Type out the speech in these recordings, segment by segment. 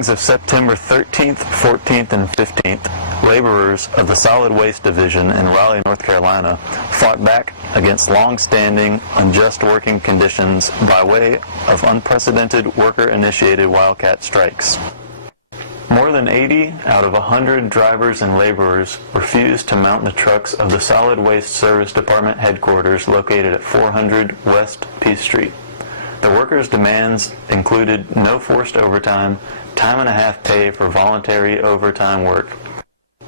mornings of September 13th, 14th, and 15th, laborers of the Solid Waste Division in Raleigh, North Carolina, fought back against long-standing, unjust working conditions by way of unprecedented worker-initiated wildcat strikes. More than 80 out of 100 drivers and laborers refused to mount the trucks of the Solid Waste Service Department headquarters located at 400 West Peace Street. The workers' demands included no forced overtime, time-and-a-half pay for voluntary overtime work,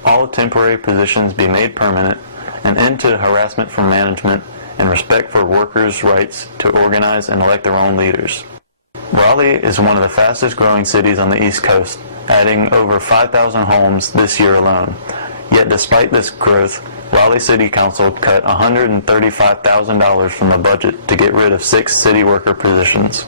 all temporary positions be made permanent, an end to harassment from management, and respect for workers' rights to organize and elect their own leaders. Raleigh is one of the fastest-growing cities on the East Coast, adding over 5,000 homes this year alone. Yet despite this growth, Raleigh City Council cut $135,000 from the budget to get rid of 6 city worker positions.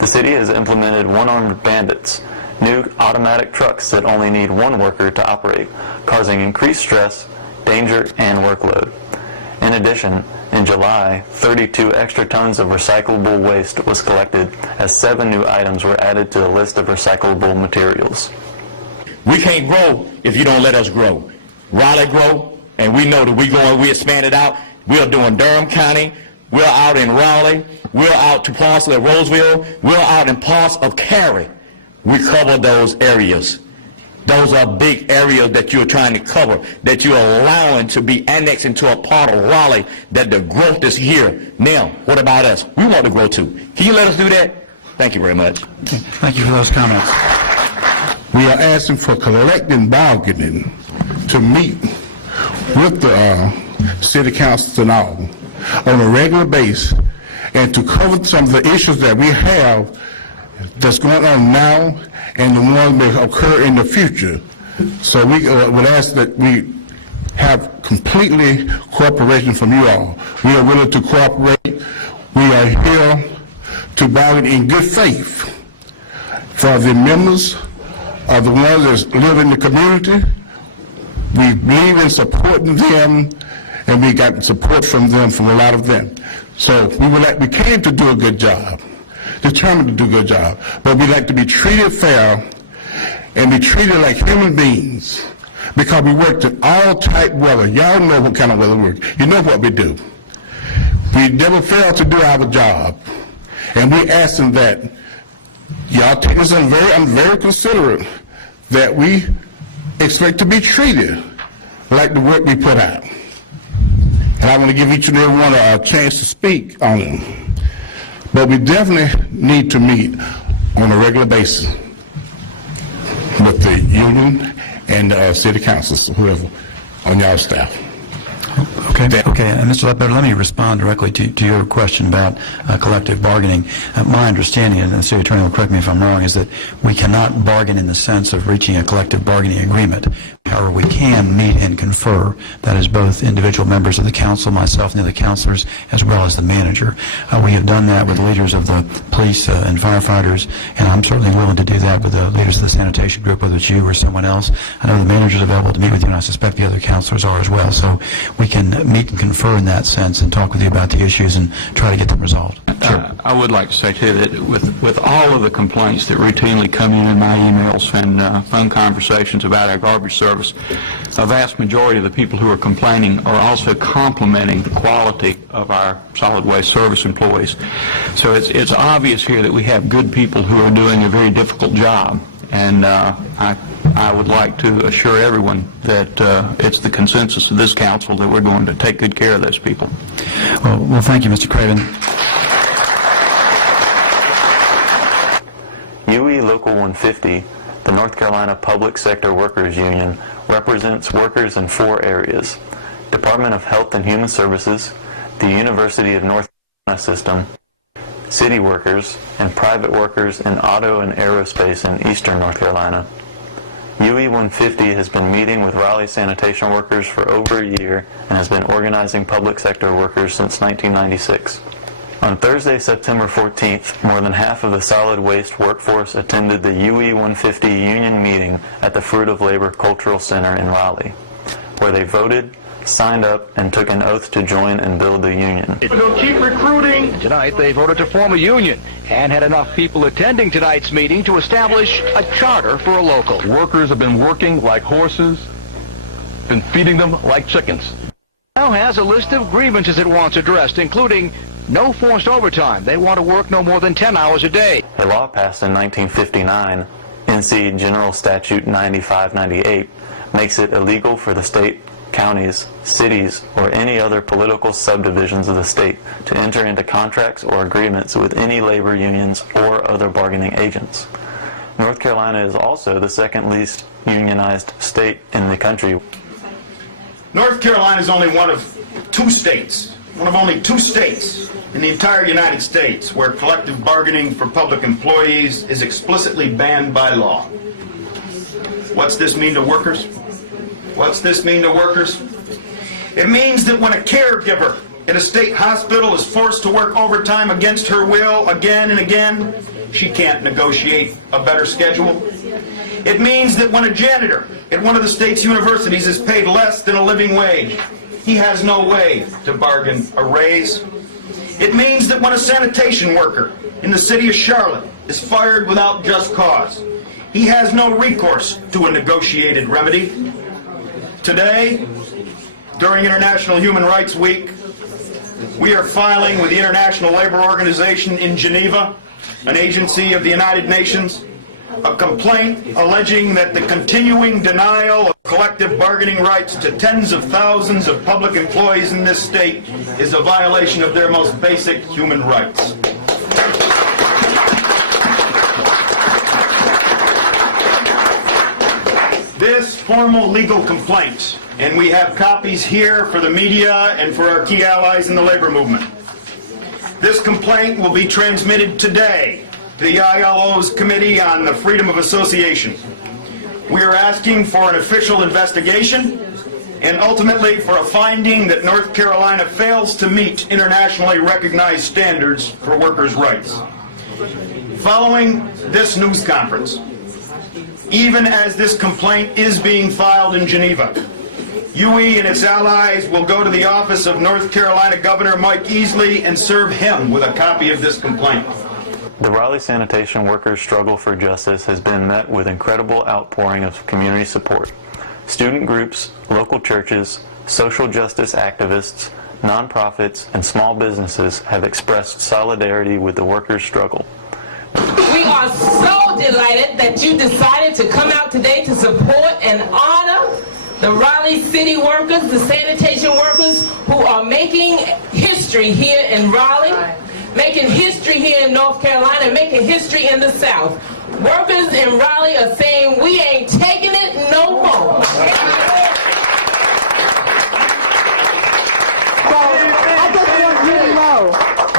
The city has implemented one-armed bandits, new automatic trucks that only need one worker to operate, causing increased stress, danger, and workload. In addition, in July, 32 extra tons of recyclable waste was collected as 7 new items were added to the list of recyclable materials. We can't grow if you don't let us grow. Raleigh grow, and we know that we expanded out. We are doing Durham County. We're out in Raleigh. We're out to parts of Roseville. We're out in parts of Cary. We cover those areas. Those are big areas that you're trying to cover, that you're allowing to be annexed into a part of Raleigh, that the growth is here. Now, what about us? We want to grow too. Can you let us do that? Thank you very much. Okay. Thank you for those comments. We are asking for collective bargaining to meet with the city councils and all on a regular basis and to cover some of the issues that we have that's going on now and the ones that may occur in the future. So we would ask that we have completely cooperation from you all. We are willing to cooperate. We are here to bargain in good faith for the members of the ones that live in the community. We believe in supporting them, and we got support from them, from a lot of them. So we came to do a good job, determined to do a good job, but we like to be treated fair and be treated like human beings, because we work in all type weather. Y'all know what kind of weather we work. You know what we do. We never fail to do our job, and we ask them that y'all take us I'm very considerate that we expect to be treated like the work we put out. And I want to give each and every one a chance to speak on them. But we definitely need to meet on a regular basis with the union and city councils, whoever on y'all staff. Okay, and Mr. Ledbetter, let me respond directly to your question about collective bargaining. My understanding, and the city attorney will correct me if I'm wrong, is that we cannot bargain in the sense of reaching a collective bargaining agreement. However, we can meet and confer. That is both individual members of the council, myself and the other councilors, as well as the manager. We have done that with leaders of the police and firefighters, and I'm certainly willing to do that with the leaders of the sanitation group, whether it's you or someone else. I know the manager's available to meet with you, and I suspect the other councilors are as well. So we can meet and confer in that sense and talk with you about the issues and try to get them resolved. Sure. I would like to say too that with all of the complaints that routinely come in my emails and phone conversations about our garbage service, a vast majority of the people who are complaining are also complimenting the quality of our solid waste service employees. So it's obvious here that we have good people who are doing a very difficult job, and I would like to assure everyone that it's the consensus of this council that we're going to take good care of those people. Well, thank you, Mr. Craven. UE Local 150, the North Carolina Public Sector Workers Union, represents workers in 4 areas: Department of Health and Human Services, the University of North Carolina System, city workers, and private workers in auto and aerospace in eastern North Carolina. UE 150 has been meeting with Raleigh sanitation workers for over a year and has been organizing public sector workers since 1996. On Thursday, September 14th, more than half of the solid waste workforce attended the UE 150 union meeting at the Fruit of Labor Cultural Center in Raleigh, where they voted, signed up and took an oath to join and build the union. We'll keep recruiting. Tonight, they voted to form a union and had enough people attending tonight's meeting to establish a charter for a local. Workers have been working like horses, been feeding them like chickens. Now has a list of grievances it wants addressed, including no forced overtime. They want to work no more than 10 hours a day. A law passed in 1959, NC General Statute 9598, makes it illegal for the state, counties, cities, or any other political subdivisions of the state to enter into contracts or agreements with any labor unions or other bargaining agents. North Carolina is also the second least unionized state in the country. North Carolina is only one of only two states in the entire United States where collective bargaining for public employees is explicitly banned by law. What's this mean to workers? What's this mean to workers? It means that when a caregiver in a state hospital is forced to work overtime against her will again and again, she can't negotiate a better schedule. It means that when a janitor at one of the state's universities is paid less than a living wage, he has no way to bargain a raise. It means that when a sanitation worker in the city of Charlotte is fired without just cause, he has no recourse to a negotiated remedy. Today, during International Human Rights Week, we are filing with the International Labor Organization in Geneva, an agency of the United Nations, a complaint alleging that the continuing denial of collective bargaining rights to tens of thousands of public employees in this state is a violation of their most basic human rights. This formal legal complaint, and we have copies here for the media and for our key allies in the labor movement. This complaint will be transmitted today to the ILO's Committee on the Freedom of Association. We are asking for an official investigation and ultimately for a finding that North Carolina fails to meet internationally recognized standards for workers' rights. Following this news conference, even as this complaint is being filed in Geneva, UE and its allies will go to the office of North Carolina Governor Mike Easley and serve him with a copy of this complaint. The Raleigh sanitation workers' struggle for justice has been met with incredible outpouring of community support. Student groups, local churches, social justice activists, nonprofits, and small businesses have expressed solidarity with the workers' struggle. We are so delighted that you decided to come out today to support and honor the Raleigh city workers, the sanitation workers who are making history here in Raleigh, making history here in North Carolina, making history in the South. Workers in Raleigh are saying we ain't taking it no more. So I just want you to know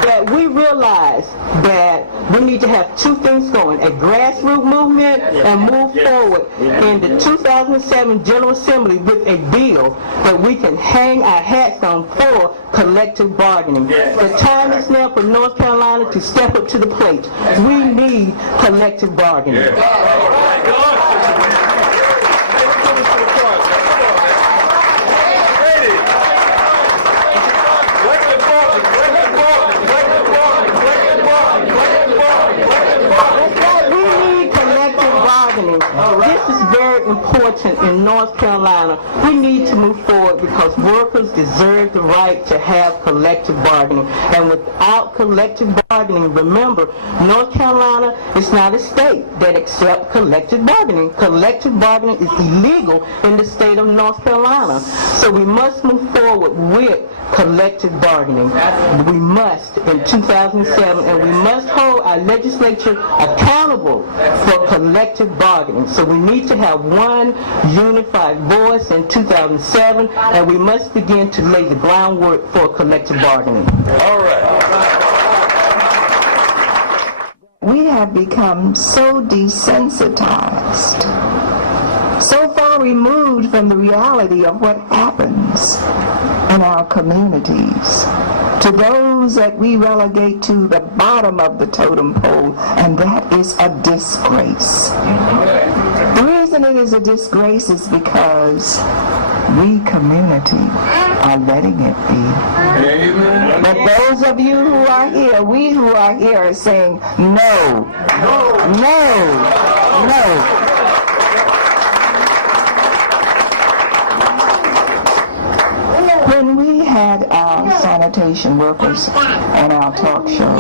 that we realize that we need to have two things going, a grassroots movement and move forward in the 2007 General Assembly with a bill that we can hang our hats on for collective bargaining. The time is now for North Carolina to step up to the plate. We need collective bargaining. This is very important in North Carolina. We need to move forward because workers deserve the right to have collective bargaining. And without collective bargaining, remember, North Carolina is not a state that accepts collective bargaining. Collective bargaining is illegal in the state of North Carolina. So we must move forward with collective bargaining. We must in 2007, and we must hold our legislature accountable for collective bargaining. So we need to have one unified voice in 2007, and we must begin to lay the groundwork for collective bargaining. All right. We have become so desensitized, so far removed from the reality of what happens in our communities, to those that we relegate to the bottom of the totem pole, and that is a disgrace. The reason it is a disgrace is because we community are letting it be. Amen. But those of you who are here, we who are here are saying no, no, no, no. When we had our sanitation workers on our talk show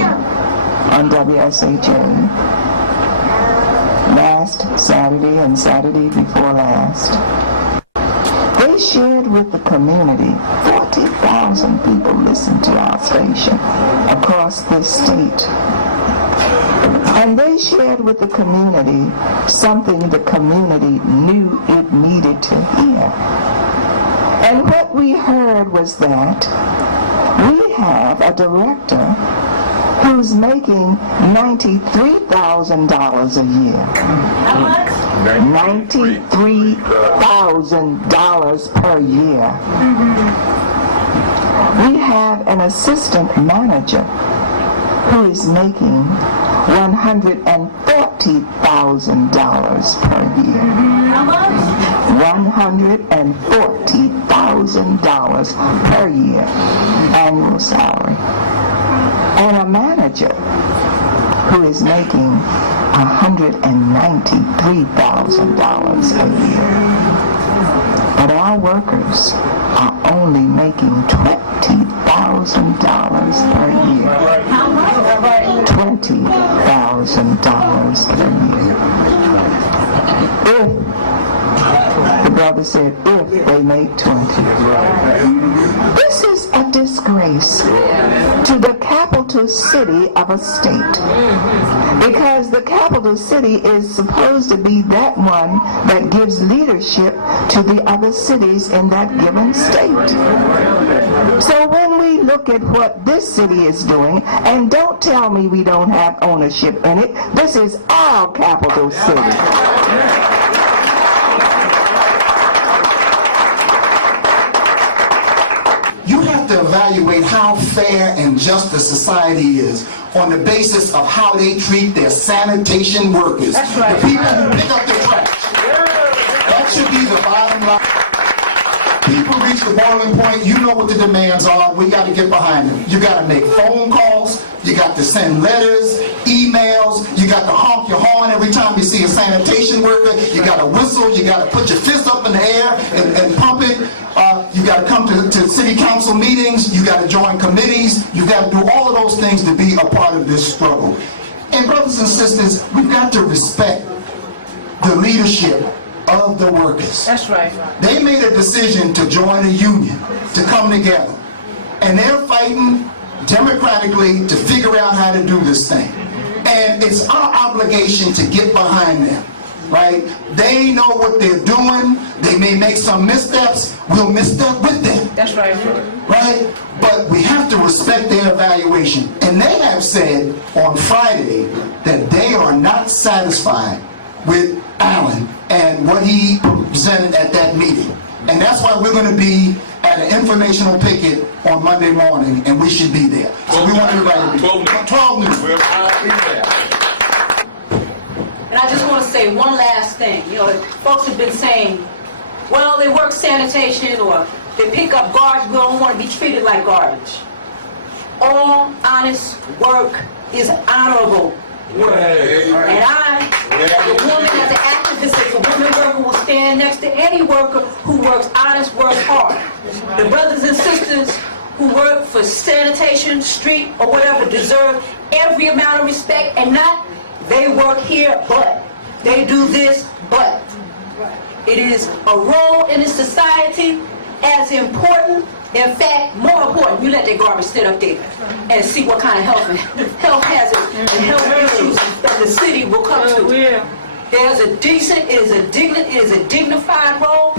on WSHA last Saturday and Saturday before last, they shared with the community, 40,000 people listened to our station across this state. And they shared with the community something the community knew it needed to hear. And what we heard was that we have a director who's making $93,000 a year. How much? $93,000 per year. We have an assistant manager who is making $140,000 per year. How much? $140,000 per year annual salary. And a manager who is making $193,000 a year. But our workers are only making $20,000 per year. How much? $20,000 per year. If, the brother said, if they make 20. This is a disgrace to the capital city of a state. Because the capital city is supposed to be that one that gives leadership to the other cities in that given state. So when we look at what this city is doing, and don't tell me we don't have ownership in it, this is our capital city. You have to evaluate how fair and just the society is on the basis of how they treat their sanitation workers. That's right. The people who pick up the trash. That should be the bottom line. People reach the boiling point, you know what the demands are, we got to get behind them. You got to make phone calls, you got to send letters, emails, you got to honk your horn every time you see a sanitation worker, you got to whistle, you got to put your fist up in the air and pump it, you got to come to city council meetings, you got to join committees, you got to do all of those things to be a part of this struggle. And brothers and sisters, we've got to respect the leadership of the workers. That's right. They made a decision to join a union, to come together. And they're fighting democratically to figure out how to do this thing. And it's our obligation to get behind them, right? They know what they're doing. They may make some missteps. We'll misstep with them. That's right. Right? But we have to respect their evaluation. And they have said on Friday that they are not satisfied with Allen and what he presented at that meeting. And that's why we're going to be at an informational picket on Monday morning, and we should be there. So we want everybody to be 12 minutes. And I just want to say one last thing. You know, folks have been saying, well, they work sanitation or they pick up garbage. We don't want to be treated like garbage. All honest work is honorable work. And I, as a woman, as an activist, as a woman worker, will stand next to any worker who works honest, works hard. The brothers and sisters who work for sanitation, street, or whatever deserve every amount of respect, and not they work here, but they do this, but. It is a role in the society as important, in fact, more important. You let that garbage sit up there and see what kind of health hazards and health issues that the city will come to. There's a decent, it is a dignified role.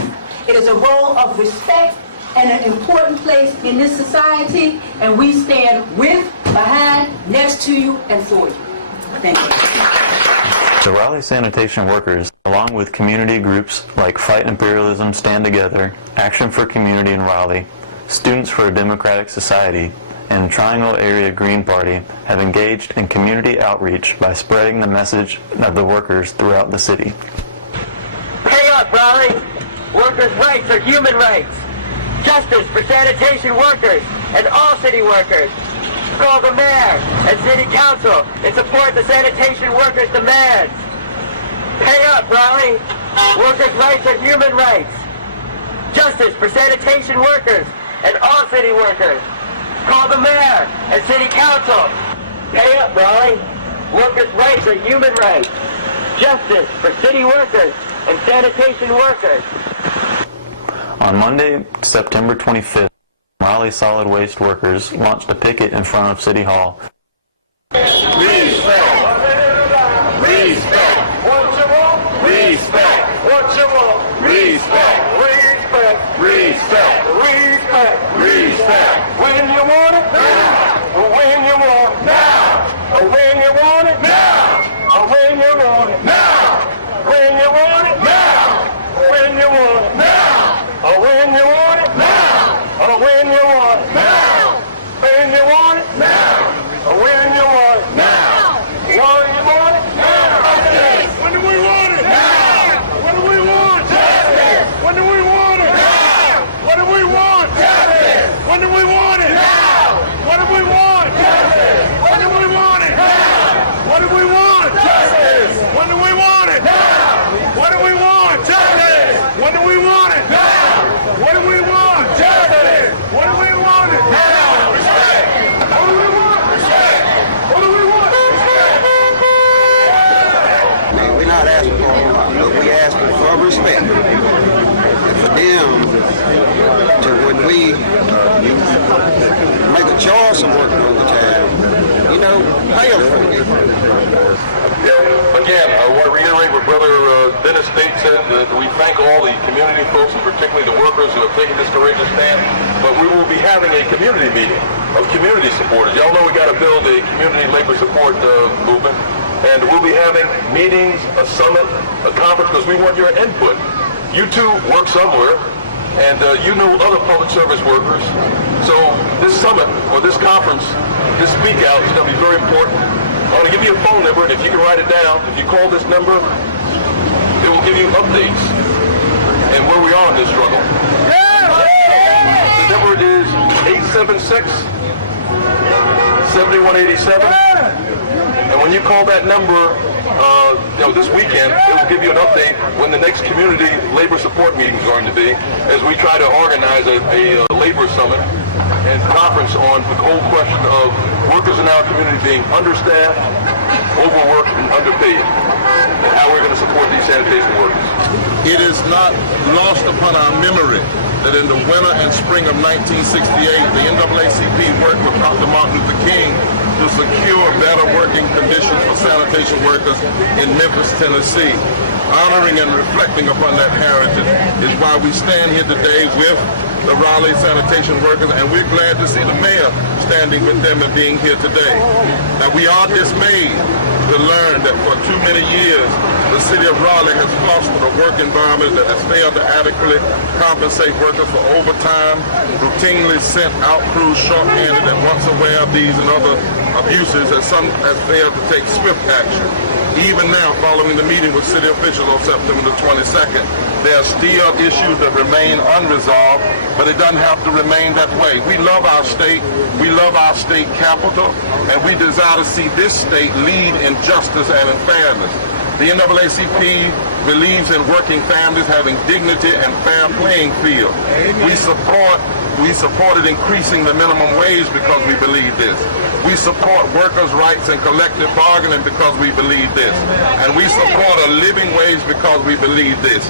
It is a role of respect and an important place in this society, and we stand with, behind, next to you, and for you. Thank you. The Raleigh sanitation workers, along with community groups like Fight Imperialism Stand Together, Action for Community in Raleigh, Students for a Democratic Society, and Triangle Area Green Party, have engaged in community outreach by spreading the message of the workers throughout the city. Hang up, Raleigh! Workers' rights are human rights. Justice for sanitation workers and all city workers. Call the mayor and city council and support the sanitation workers' demands. Pay up, Raleigh. Workers' rights are human rights. Justice for sanitation workers and all city workers. Call the mayor and city council. Pay up, Raleigh. Workers' rights are human rights. Justice for city workers and sanitation workers. On Monday, September 25th, Raleigh solid waste workers launched a picket in front of City Hall. Respect! Respect! What you want? Respect! What you want? Respect! Respect! Respect! Respect! Respect! When you want it? Now! When you want it? Now! When you want it? Now! When you want it? Now! When you want it? Now! When you want it? Now! When you want it? Now! When you want it? Now! When you want it? Now! When you want it? Now! When you want it? Now! When do we want it? Now! When do we want it? When do we want it? Now! What do we want? When do we want it? Now! What do we want? When do we want it? Now! What do we want? When do we want it? Now! What do we want? When do we want it? Now! What do we want? What do we want it? Now! What do we want? What do we want? We're not asking for it, but we asking for respect. And for them to, when we make a choice of working overtime, pay them for it. Again, I want to reiterate what Brother Dennis State said, that we thank all the community folks and particularly the workers who have taken this courageous stand, but we will be having a community meeting of community supporters. Y'all know we got to build a community labor support movement, and we'll be having meetings, a summit, a conference, because we want your input. You too work somewhere, and you know other public service workers. So this summit or this conference, this speak out is going to be very important. I want to give you a phone number, and if you can write it down, if you call this number, it will give you updates and where we are in this struggle. The number is 876-7187. And when you call that number, this weekend, it will give you an update when the next community labor support meeting is going to be, as we try to organize a labor summit and conference on the whole question of workers in our community being understaffed, overworked, and underpaid, and how we're going to support these sanitation workers. It is not lost upon our memory that in the winter and spring of 1968, the NAACP worked with Dr. Martin Luther King to secure better working conditions for sanitation workers in Memphis, Tennessee. Honoring and reflecting upon that heritage is why we stand here today with the Raleigh sanitation workers, and we're glad to see the mayor standing with them and being here today. Now, we are dismayed to learn that for too many years, the city of Raleigh has fostered a work environment that has failed to adequately compensate workers for overtime, routinely sent out crews short-handed, and once aware of these and other abuses, has failed to take swift action. Even now, following the meeting with city officials on September the 22nd, there are still issues that remain unresolved, but it doesn't have to remain that way. We love our state, we love our state capital, and we desire to see this state lead in justice and in fairness. The NAACP believes in working families having dignity and fair playing field. We supported increasing the minimum wage because we believe this. We support workers' rights and collective bargaining because we believe this. And we support a living wage because we believe this.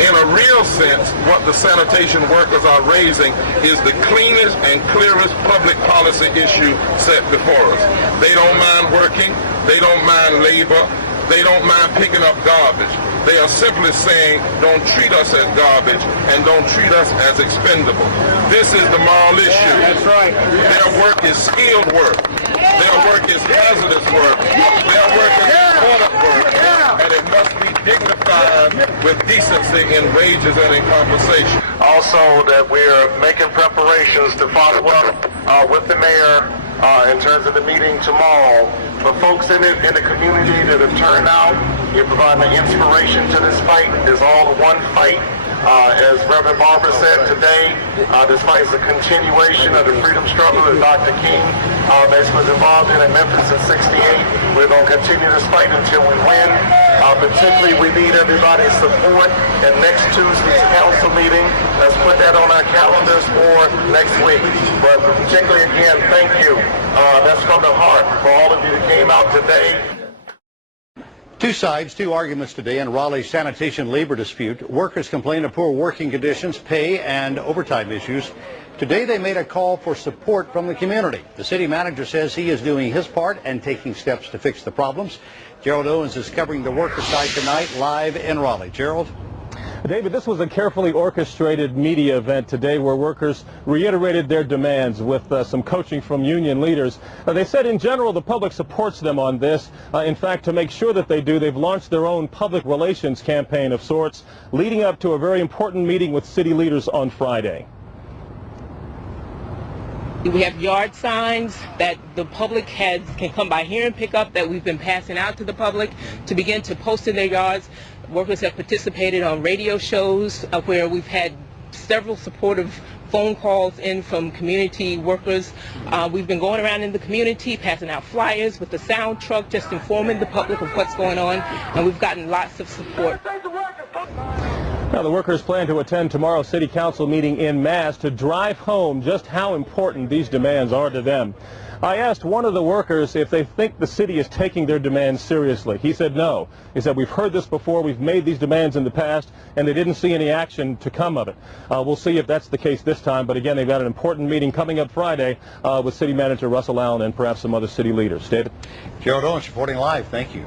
In a real sense, what the sanitation workers are raising is the cleanest and clearest public policy issue set before us. They don't mind working. They don't mind labor. They don't mind picking up garbage. They are simply saying, don't treat us as garbage and don't treat us as expendable. This is the moral issue. That's right. Their work is skilled work. Their work is hazardous work. Their work is important work. And it must be dignified with decency in wages and in compensation. Also, that we're making preparations to follow up with the mayor in terms of the meeting tomorrow. For folks in the community that have turned out, you're providing the inspiration to this fight. There's all one fight. As Reverend Barber said today, despite the continuation of the freedom struggle that Dr. King was involved in Memphis in '68, we're going to continue this fight until we win. Particularly, we need everybody's support at next Tuesday's council meeting. Let's put that on our calendars for next week. But particularly, again, thank you. That's from the heart for all of you that came out today. Two sides, two arguments today in Raleigh's sanitation labor dispute. Workers complain of poor working conditions, pay, and overtime issues. Today they made a call for support from the community. The city manager says he is doing his part and taking steps to fix the problems. Gerald Owens is covering the worker side tonight live in Raleigh. Gerald? David, this was a carefully orchestrated media event today where workers reiterated their demands with some coaching from union leaders. They said in general the public supports them on this. In fact, to make sure that they do, they've launched their own public relations campaign of sorts, leading up to a very important meeting with city leaders on Friday. We have yard signs that the public can come by here and pick up that we've been passing out to the public to begin to post in their yards. Workers have participated on radio shows where we've had several supportive phone calls in from community workers. We've been going around in the community passing out flyers with the sound truck, just informing the public of what's going on, and we've gotten lots of support. Now, the workers plan to attend tomorrow's city council meeting in mass to drive home just how important these demands are to them. I asked one of the workers if they think the city is taking their demands seriously. He said no. He said, we've heard this before, we've made these demands in the past, and they didn't see any action to come of it. We'll see if that's the case this time, but again, they've got an important meeting coming up Friday with City Manager Russell Allen and perhaps some other city leaders. David? Gerald Owens reporting live. Thank you.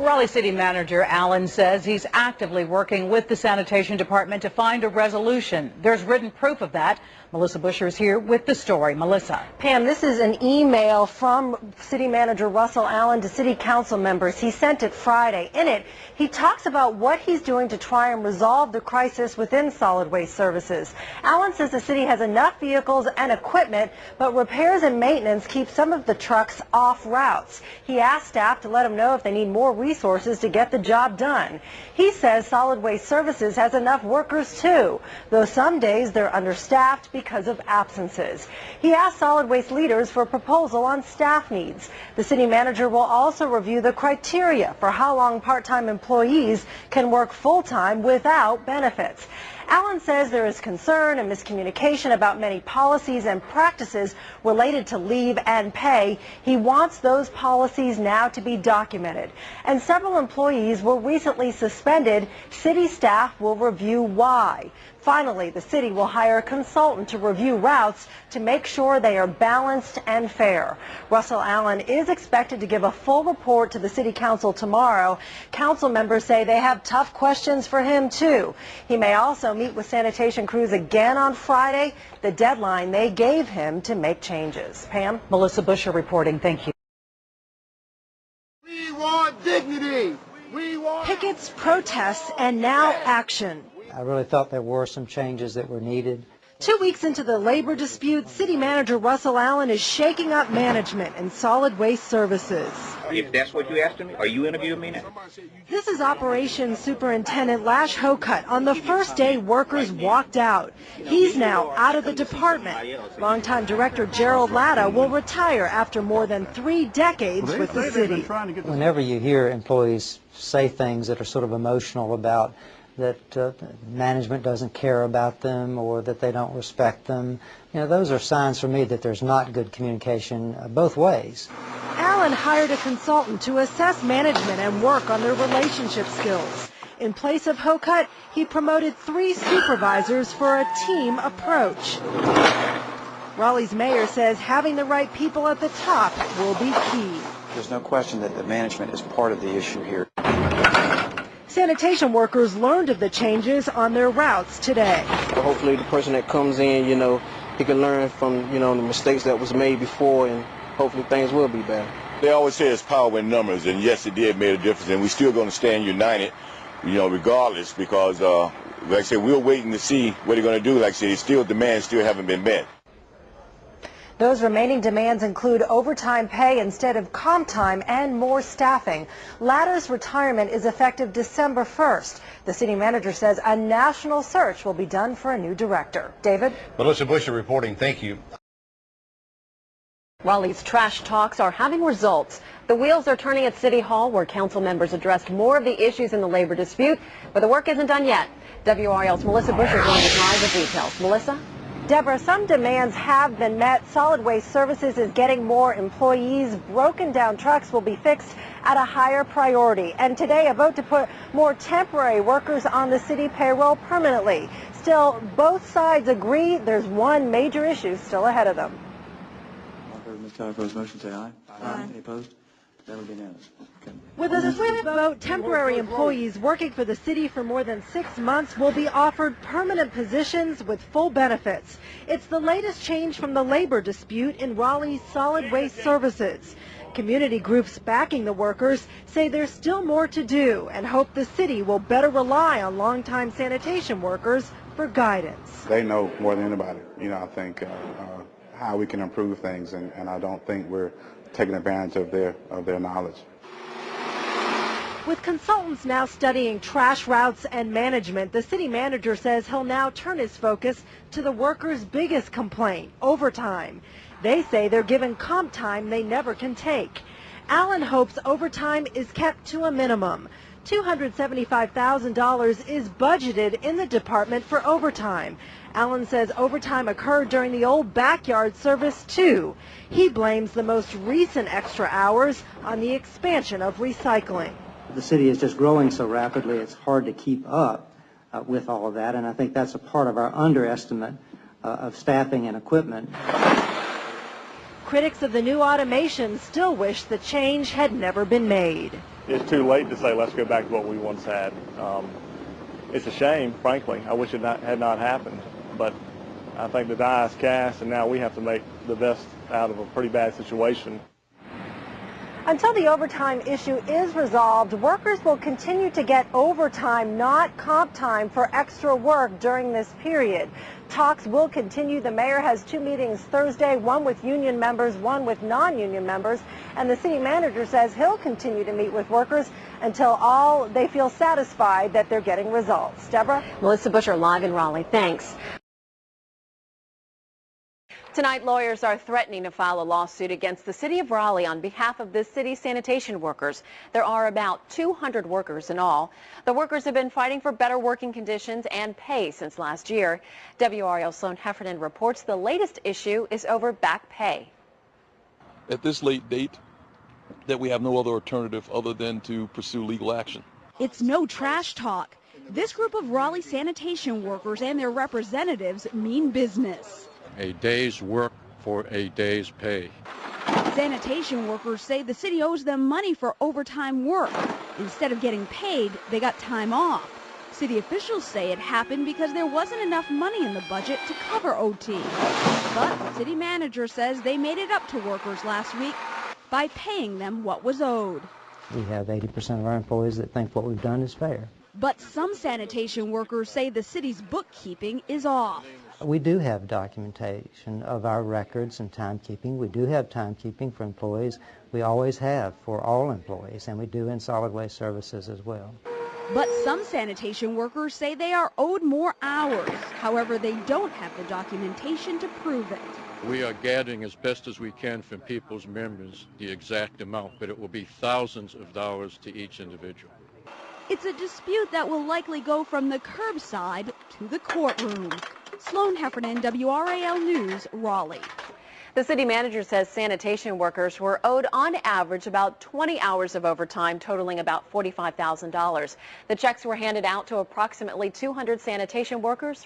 Raleigh City Manager Allen says he's actively working with the Sanitation Department to find a resolution. There's written proof of that. Melissa Busher is here with the story. Melissa. Pam, this is an email from City Manager Russell Allen to City Council members. He sent it Friday. In it, he talks about what he's doing to try and resolve the crisis within solid waste services. Allen says the city has enough vehicles and equipment, but repairs and maintenance keep some of the trucks off routes. He asked staff to let him know if they need more resources to get the job done. He says solid waste services has enough workers too, though some days they're understaffed because of absences. He asked solid waste leaders for a proposal on staff needs. The city manager will also review the criteria for how long part-time employees can work full-time without benefits. Allen says there is concern and miscommunication about many policies and practices related to leave and pay. He wants those policies now to be documented. And several employees were recently suspended. City staff will review why. Finally, the city will hire a consultant to review routes to make sure they are balanced and fair. Russell Allen is expected to give a full report to the City Council tomorrow. Council members say they have tough questions for him, too. He may also meet with sanitation crews again on Friday, the deadline they gave him to make changes. Pam? Melissa Busher reporting. Thank you. We want dignity. We want pickets, protests, and now action. I really thought there were some changes that were needed. 2 weeks into the labor dispute, City Manager Russell Allen is shaking up management in solid waste services. If that's what you asked me, are you interviewing me now? This is Operations Superintendent Lash Hokut on the first day workers walked out. He's now out of the department. Longtime Director Gerald Latta will retire after more than 3 decades with the city. Whenever you hear employees say things that are sort of emotional about that management doesn't care about them or that they don't respect them, you know, those are signs for me that there's not good communication both ways. Allen hired a consultant to assess management and work on their relationship skills. In place of Hokut, he promoted 3 supervisors for a team approach. Raleigh's mayor says having the right people at the top will be key. There's no question that the management is part of the issue here. Sanitation workers learned of the changes on their routes today. Well, hopefully the person that comes in, you know, he can learn from, you know, the mistakes that was made before, and hopefully things will be better. They always say it's power in numbers, and yes, it did make a difference, and we're still going to stand united, you know, regardless, because, like I said, we're waiting to see what they're going to do. Like I said, still demands still haven't been met. Those remaining demands include overtime pay instead of comp time and more staffing. Latter's retirement is effective December 1st. The city manager says a national search will be done for a new director. David? Melissa Busher reporting. Thank you. Raleigh's trash talks are having results. The wheels are turning at City Hall, where council members addressed more of the issues in the labor dispute, but the work isn't done yet. WRL's Melissa Busher joins us live with details. Melissa? Deborah, some demands have been met. Solid Waste Services is getting more employees. Broken down trucks will be fixed at a higher priority. And today, a vote to put more temporary workers on the city payroll permanently. Still, both sides agree there's one major issue still ahead of them. Opposed, motion say aye. Aye. Any opposed? That would be unanimous. Okay. With a swift vote, temporary employees working for the city for more than 6 months will be offered permanent positions with full benefits. It's the latest change from the labor dispute in Raleigh's Solid Waste Services. Community groups backing the workers say there's still more to do and hope the city will better rely on longtime sanitation workers for guidance. They know more than anybody. I think how we can improve things, and I don't think we're taking advantage of their knowledge. With consultants now studying trash routes and management, the city manager says he'll now turn his focus to the workers' biggest complaint, overtime. They say they're given comp time they never can take. Allen hopes overtime is kept to a minimum. $275,000 is budgeted in the department for overtime. Allen says overtime occurred during the old backyard service too. He blames the most recent extra hours on the expansion of recycling. The city is just growing so rapidly, it's hard to keep up with all of that, and I think that's a part of our underestimate of staffing and equipment. Critics of the new automation still wish the change had never been made. It's too late to say let's go back to what we once had. It's a shame, frankly. I wish it had not happened, but I think the die is cast, and now we have to make the best out of a pretty bad situation. Until the overtime issue is resolved, workers will continue to get overtime, not comp time, for extra work during this period. Talks will continue. The mayor has 2 meetings Thursday, one with union members, one with non-union members, and the city manager says he'll continue to meet with workers until they feel satisfied that they're getting results. Deborah? Melissa Busher live in Raleigh. Thanks. Tonight, lawyers are threatening to file a lawsuit against the city of Raleigh on behalf of the city's sanitation workers. There are about 200 workers in all. The workers have been fighting for better working conditions and pay since last year. WRL's Sloan Heffernan reports the latest issue is over back pay. At this late date, that we have no other alternative other than to pursue legal action. It's no trash talk. This group of Raleigh sanitation workers and their representatives mean business. A day's work for a day's pay. Sanitation workers say the city owes them money for overtime work. Instead of getting paid, they got time off. City officials say it happened because there wasn't enough money in the budget to cover OT. But the city manager says they made it up to workers last week by paying them what was owed. We have 80% of our employees that think what we've done is fair. But some sanitation workers say the city's bookkeeping is off. We do have documentation of our records and timekeeping. We do have timekeeping for employees. We always have for all employees, and we do in solid waste services as well. But some sanitation workers say they are owed more hours. However, they don't have the documentation to prove it. We are gathering as best as we can from people's memories the exact amount, but it will be thousands of dollars to each individual. It's a dispute that will likely go from the curbside to the courtroom. Sloan Heffernan, WRAL News, Raleigh. The city manager says sanitation workers were owed on average about 20 hours of overtime, totaling about $45,000. The checks were handed out to approximately 200 sanitation workers